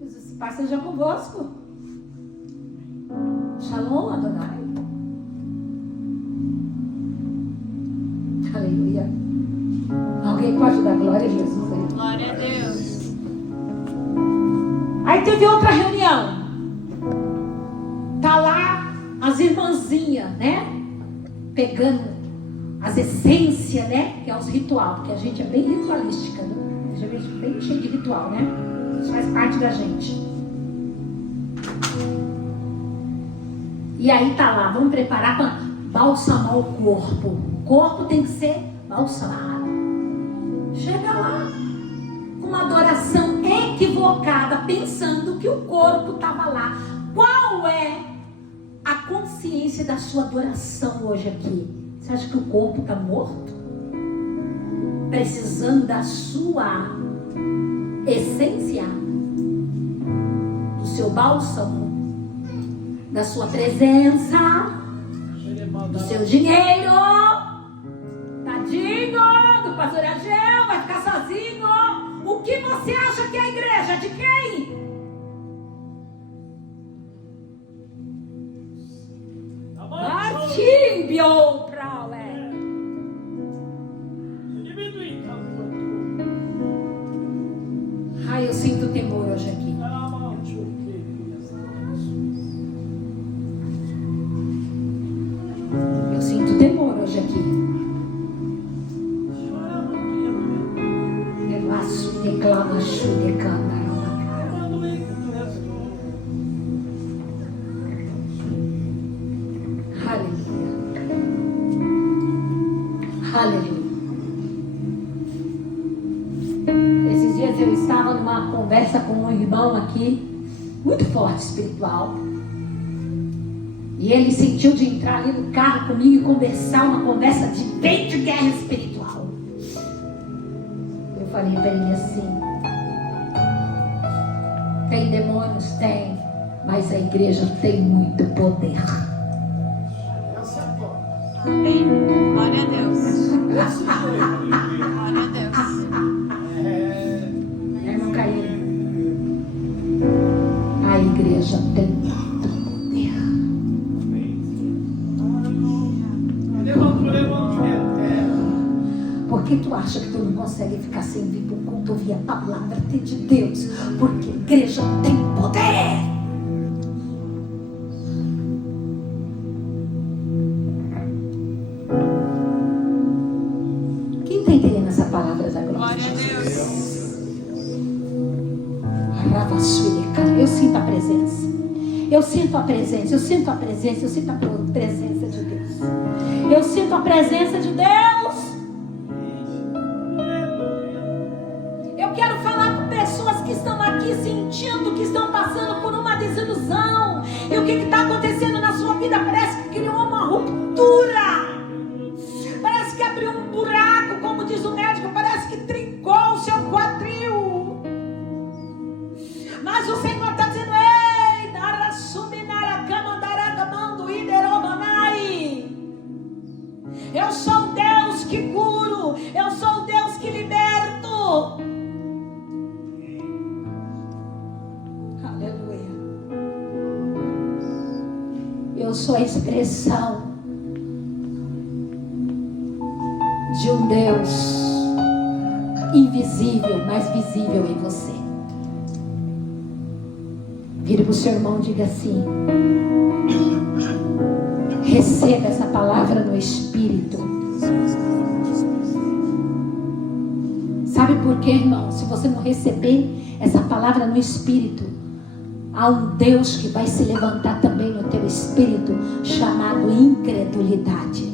Jesus, Pai seja convosco. Shalom, Adonai. Aleluia. Alguém pode dar glória a Jesus aí? Glória a Deus. Aí teve outra reunião. Tá lá as irmãzinhas, né? Pegando as essências, né? Que é os ritual, porque a gente é bem ritualística, né? A gente é bem cheio de ritual, né? Isso faz parte da gente. E aí tá lá, vamos preparar para balsamar o corpo. O corpo tem que ser balsamado. Chega lá com uma adoração equivocada, pensando que o corpo estava lá. Qual é a consciência da sua adoração hoje aqui? Você acha que o corpo está morto? Precisando da sua essência, do seu bálsamo, da sua presença. do seu dinheiro. Tadinho do pastor Ageu, vai ficar sozinho. O que você acha que é a igreja? De quem? Martimbio Praue. Ai, eu sinto temor hoje aqui. Eu sinto temor hoje aqui. Eu laço, declama, chude, canta, aleluia. Aleluia. Esses dias eu estava numa conversa com um irmão aqui, muito forte espiritual. E ele sentiu de entrar ali no carro comigo e conversar, uma conversa bem de guerra espiritual. Eu falei para ele assim: tem demônios? Tem, mas a igreja tem muito poder. Amém. Glória a Deus. Glória a Deus. Irmão Caio, a igreja tem muito poder. Por que tu acha que tu não consegue ficar sem vir para o culto ouvir a palavra de Deus? Porque a igreja tem poder. Quem está entendendo essa palavra da glória? Glória a Deus. Eu sinto a presença. Eu sinto a presença. Eu sinto a presença. Eu sinto a presença de Deus. Eu sinto a presença de Deus. Eu quero falar com pessoas que estão aqui sentindo que estão passando por uma desilusão. E o que está acontecendo na sua vida? Parece que criou uma ruptura. Parece que abriu um buraco, como diz o médico. Parece que trincou o seu quadril. Mas o Senhor está dizendo: ei, eu sou o Deus que curo. Eu sou o Deus que liberto. Aleluia. Eu sou a expressão de um Deus invisível, mas visível em você. Vire para o seu irmão e diga assim: receba essa palavra no Espírito. Sabe por quê, irmão? Se você não receber essa palavra no Espírito, há um Deus que vai se levantar também no teu espírito, chamado incredulidade.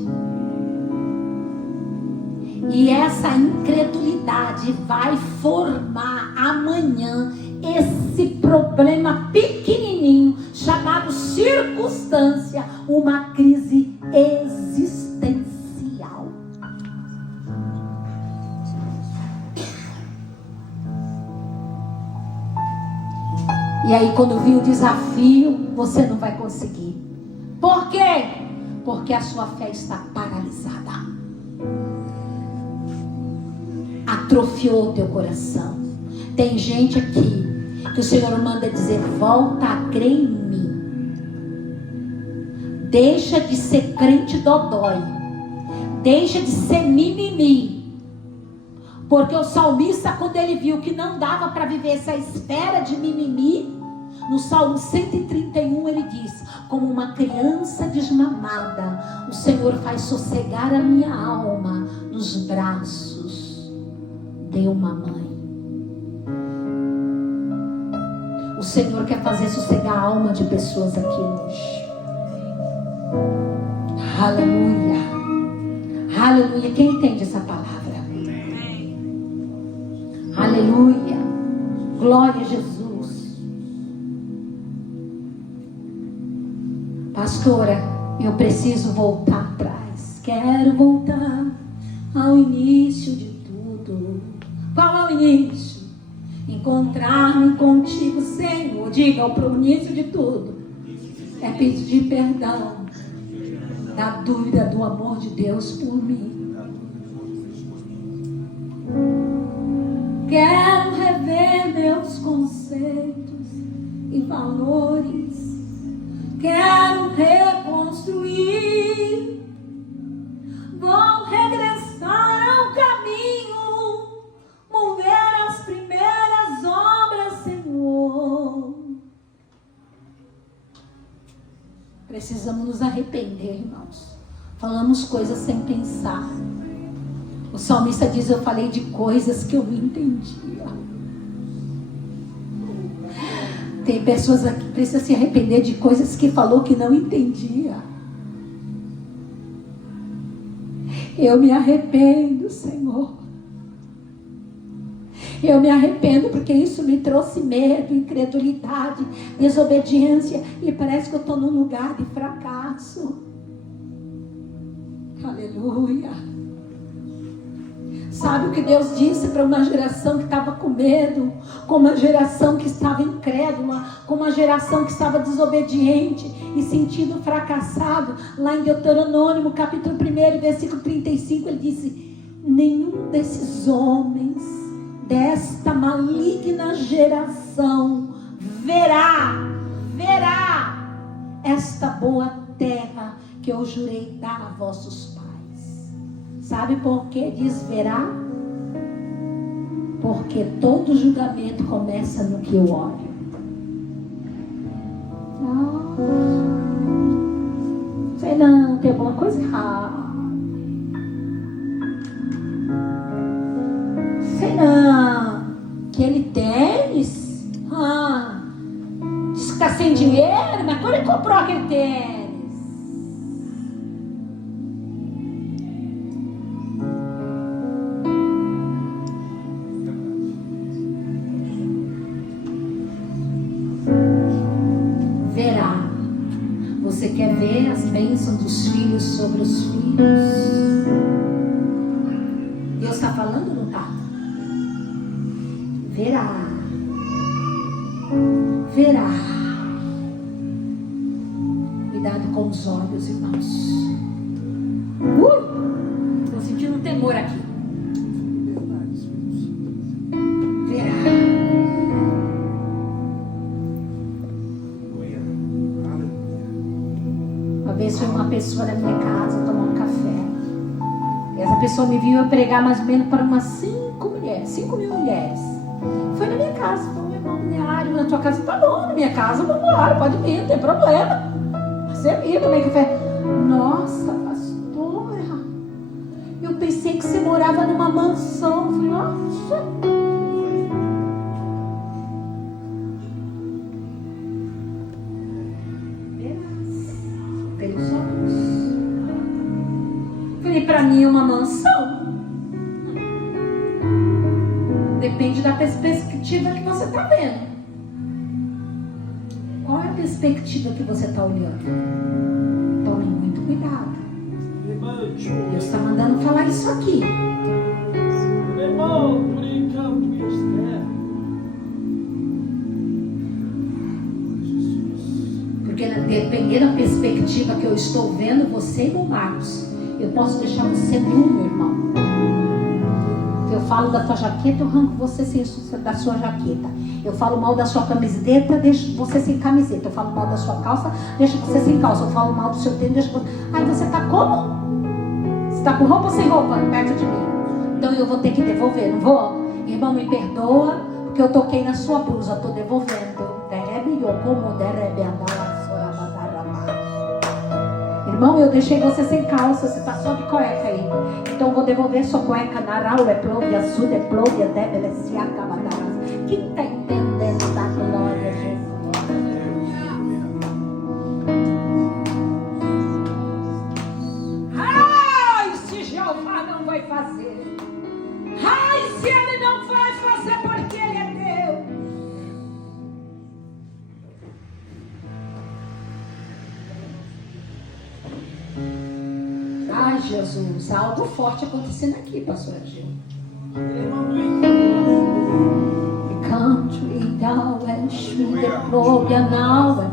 E essa incredulidade vai formar amanhã esse problema pequenininho, chamado circunstância, uma crise existencial. E aí, quando vir o desafio, você não vai conseguir. Por quê? Porque a sua fé está paralisada. Atrofiou teu coração. Tem gente aqui que o Senhor manda dizer: volta a crer em mim. Deixa de ser crente dodói. Deixa de ser mimimi. Porque o salmista, quando ele viu que não dava para viver essa espera de mimimi, no Salmo 131 ele diz: como uma criança desmamada, o Senhor faz sossegar a minha alma nos braços de uma mãe. O Senhor quer fazer sossegar a alma de pessoas aqui hoje. Aleluia. Aleluia. Quem entende essa palavra? Aleluia. Glória a Jesus. Pastora, eu preciso voltar atrás. Quero voltar ao início de tudo. Qual é o início? Encontrar-me contigo, Senhor. Diga, para o início de tudo é pedir perdão. Na dúvida do amor de Deus por mim. Quero rever meus conceitos e valores. Quero reconstruir. Vou regressar ao caminho, mover as primeiras obras, Senhor. Precisamos nos arrepender, irmãos. Falamos coisas sem pensar. O salmista diz: eu falei de coisas que eu não entendia. Tem pessoas aqui que precisam se arrepender de coisas que falou que não entendia. Eu me arrependo, Senhor. Eu me arrependo porque isso me trouxe medo, incredulidade, desobediência. E parece que eu estou num lugar de fracasso. Aleluia. Sabe o que Deus disse para uma geração que estava com medo, com uma geração que estava incrédula, com uma geração que estava desobediente e sentindo fracassado? Lá em Deuteronômio, capítulo 1, versículo 35, ele disse: nenhum desses homens desta maligna geração verá esta boa terra que eu jurei dar a vossos pais. Sabe por que diz verá? Porque todo julgamento começa no que eu olho. Sei não, tem alguma coisa errada. Sei não. Aquele tênis, diz que está sem dinheiro, mas quando ele comprou aquele tênis? Você quer ver as bênçãos dos filhos sobre os filhos? Deus está falando ou não está? Verá. Cuidado com os olhos, irmãos. Estou sentindo um temor aqui. Foi uma pessoa da minha casa tomar um café. E essa pessoa me viu eu pregar mais ou menos para umas 5 mil mulheres. Foi na minha casa. Falou: irmão, minha área, na tua casa tá bom, na minha casa vamos embora, pode vir, não tem problema. Você viu também café. Nossa, pastora, eu pensei que você morava numa mansão. Eu falei: nossa. Para mim é uma mansão. Depende da perspectiva que você está vendo. Qual é a perspectiva que você está olhando? Tome muito cuidado. Deus está mandando falar isso aqui. Porque dependendo da perspectiva que eu estou vendo, você e o Marcos, eu posso deixar você nu, meu irmão. Eu falo da tua jaqueta, eu arranco você da sua jaqueta. Eu falo mal da sua camiseta, deixo você sem camiseta. Eu falo mal da sua calça, deixo você sem calça. Eu falo mal do seu tênis, deixo você... Aí você tá como? Você tá com roupa ou sem roupa perto de mim? Então eu vou ter que devolver, não vou? Irmão, me perdoa, porque eu toquei na sua blusa, eu tô devolvendo. Irmão, eu deixei você sem calça, você está só de cueca aí. Então eu vou devolver sua cueca. Naral é plóvia, sud é plóvia, débele, se acabadaras. Quem está entendendo da glória, Jesus? Ai, se Jeová não vai fazer. Ai, se Ele não vai fazer, porque Ele é Deus. Ai, Jesus, algo forte acontecendo aqui, pastor Gil. Country down and street the program now and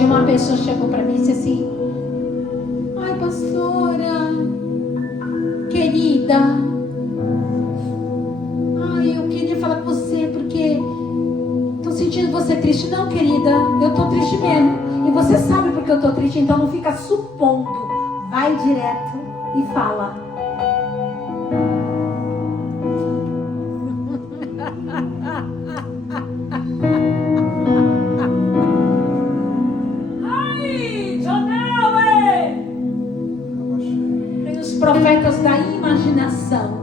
E uma pessoa chegou para mim e disse assim: ai, pastora, querida, ai, eu queria falar com você porque tô sentindo você triste. Não, querida, eu tô triste mesmo. E você sabe porque eu tô triste, então não fica supondo. Vai direto e fala. Ai, Jonel, tem os profetas da imaginação.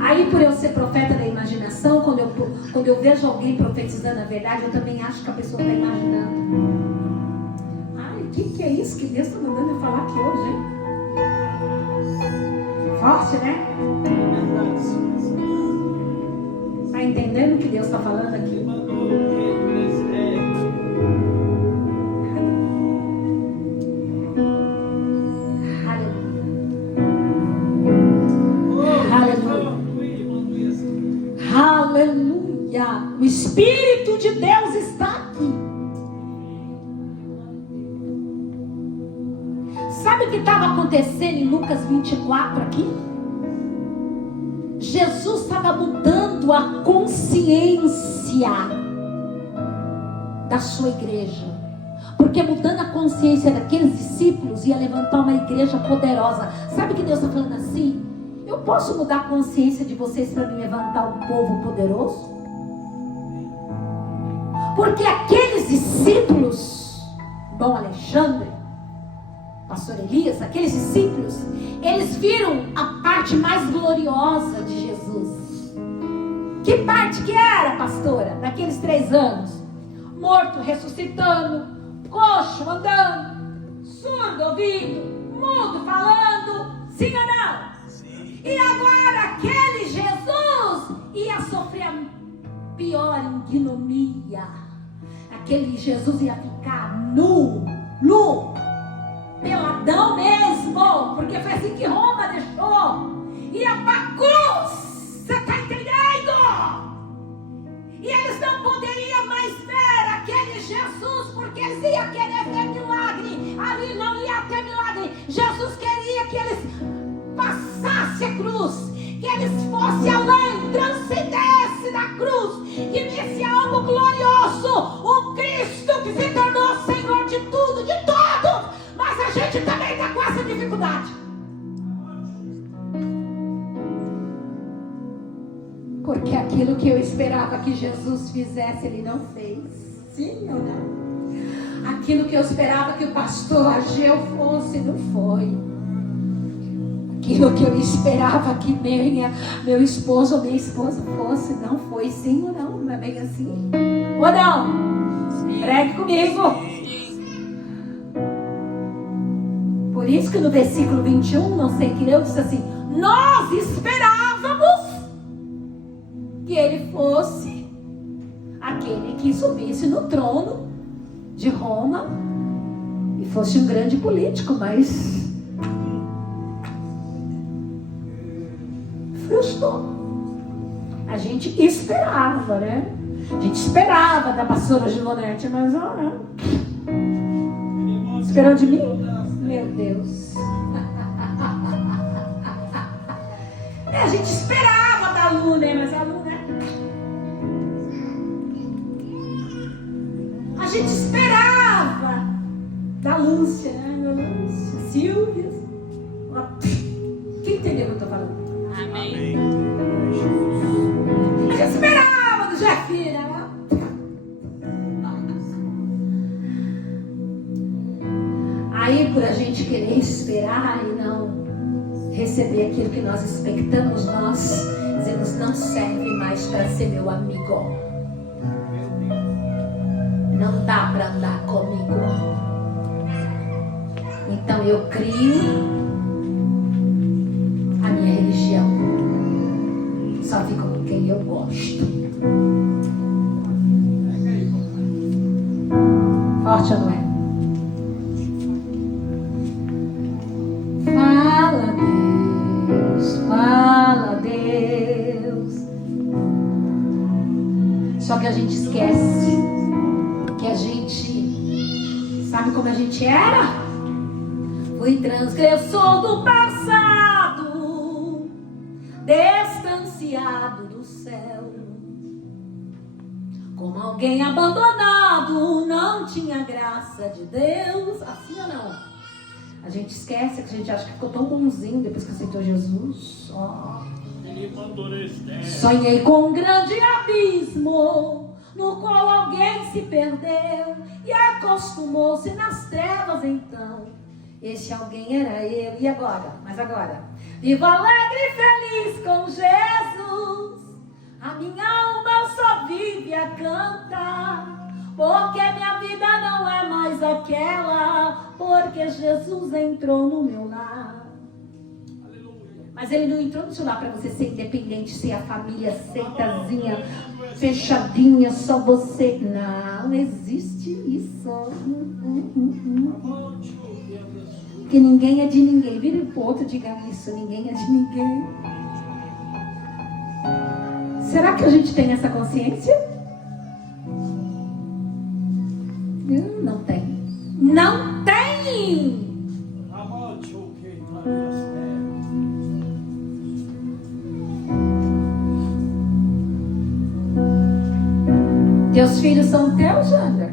Aí, por eu ser profeta da imaginação, quando eu vejo alguém profetizando a verdade, eu também acho que a pessoa está imaginando. Ai, o que é isso que Deus está mandando eu falar aqui hoje, hein? Forte, né? Está entendendo o que Deus está falando aqui? Aleluia! O Espírito de Deus está aqui. Sabe o que estava acontecendo em Lucas 24 aqui? Jesus estava mudando a consciência da sua igreja. Porque mudando a consciência daqueles discípulos ia levantar uma igreja poderosa. Sabe o que Deus está falando assim? Eu posso mudar a consciência de vocês para me levantar um povo poderoso? Porque aqueles discípulos, Dom Alexandre, Pastor Elias, aqueles discípulos, eles viram a parte mais gloriosa de Jesus. Que parte que era, pastora, daqueles 3 anos? Morto ressuscitando, coxo andando, surdo ouvindo, mudo falando, sim ou não? E agora aquele Jesus ia sofrer a pior ignomia. Aquele Jesus ia ficar nu, peladão mesmo, porque foi assim que Roma deixou. Ia pra cruz, você está entendendo? E eles não poderiam mais ver aquele Jesus, porque eles iam querer ver milagre. Ali não ia ter milagre. Jesus queria que eles passasse a cruz, que eles fossem além, transcendesse da cruz, que visse algo glorioso, o Cristo que se tornou Senhor de tudo, de todos. Mas a gente também está com essa dificuldade, porque aquilo que eu esperava que Jesus fizesse, Ele não fez. Sim ou não? Aquilo que eu esperava que o pastor Ageu fosse, não foi. Aquilo que eu esperava que meu esposo ou minha esposa fosse, não foi. Sim ou não? Não é bem assim? Ou não? Pregue comigo. Por isso que no versículo 21, não sei que eu disse assim: nós esperávamos que ele fosse aquele que subisse no trono de Roma e fosse um grande político, mas frustrou. A gente esperava, né? A gente esperava da pastora Gilonete, mas esperou de mim? Meu Deus. A gente esperava da Lu, né? Mas a Lu, né? A gente esperava da Lúcia, né? Lúcia, Silvia. Quem entendeu o que eu tô falando? Amém. A gente esperava do Jefinho, né? Aí, por a gente querer esperar e não receber aquilo que nós expectamos, nós dizemos: não serve mais para ser meu amigo. Não dá para andar comigo. Então eu crio a minha religião. Só fico com quem eu gosto. Forte ou não é? Fala, Deus. Fala, Deus. Só que a gente esquece que a gente, sabe como a gente era? Fui transgressor do passado, distanciado do céu, como alguém abandonado, não tinha graça de Deus. Assim ou não? A gente esquece, que a gente acha que ficou tão bonzinho depois que aceitou Jesus. Sonhei com um grande abismo, no qual alguém se perdeu e acostumou-se nas trevas. Então esse alguém era eu. E agora? Mas agora vivo alegre e feliz com Jesus. A minha alma só vive a cantar, porque minha vida não é mais aquela, porque Jesus entrou no meu lar. Mas ele não entrou no seu lar para você ser independente, ser a família aceitazinha, fechadinha, só você. Não existe isso. Porque ninguém é de ninguém. Vira pro outro e diga isso: ninguém é de ninguém. Será que a gente tem essa consciência? Não tem. Não tem! Teus filhos são teus, Jander?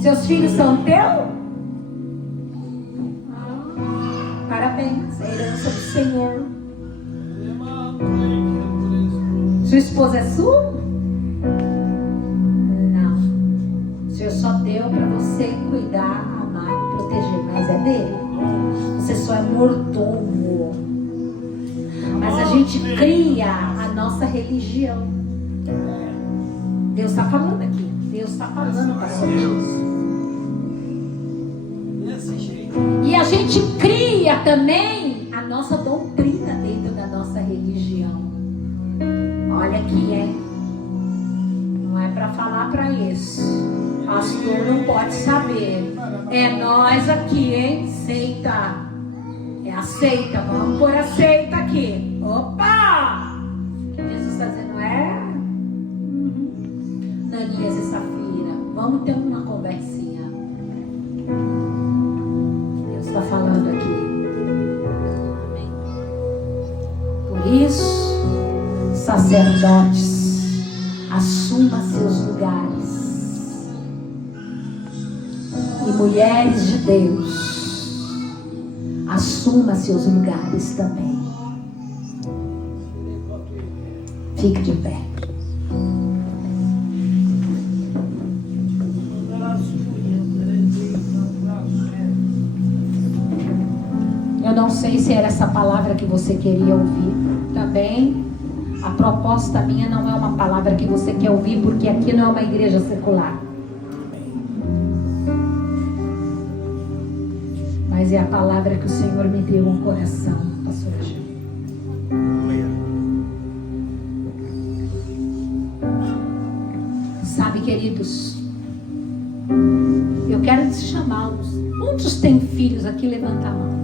Seus filhos são teus? Parabéns, a herança do Senhor. Sua esposa é sua? Não. O Senhor só deu para você cuidar, amar e proteger, mas é dele. Você só é mordomo. Mas a gente cria a nossa religião. Deus está falando aqui. Deus está falando, pastor. E a gente cria também a nossa doutrina dentro da nossa religião. Olha aqui, não é para falar para isso. Pastor não pode saber. É nós aqui, hein? Seita. É a seita. Vamos pôr a seita aqui. Opa! Jesus está dizendo, Ananias e Safira, vamos ter uma conversinha. Deus está falando aqui. Por isso, sacerdotes, assuma seus lugares. E mulheres de Deus, assuma seus lugares também. Fique de pé. Eu não sei se era essa palavra que você queria ouvir. Também, a proposta minha não é uma palavra que você quer ouvir, porque aqui não é uma igreja secular. Mas é a palavra que o Senhor me deu no coração, pastor Gil. Sabe, queridos, eu quero chamá-los. Quantos têm filhos aqui? Levanta a mão.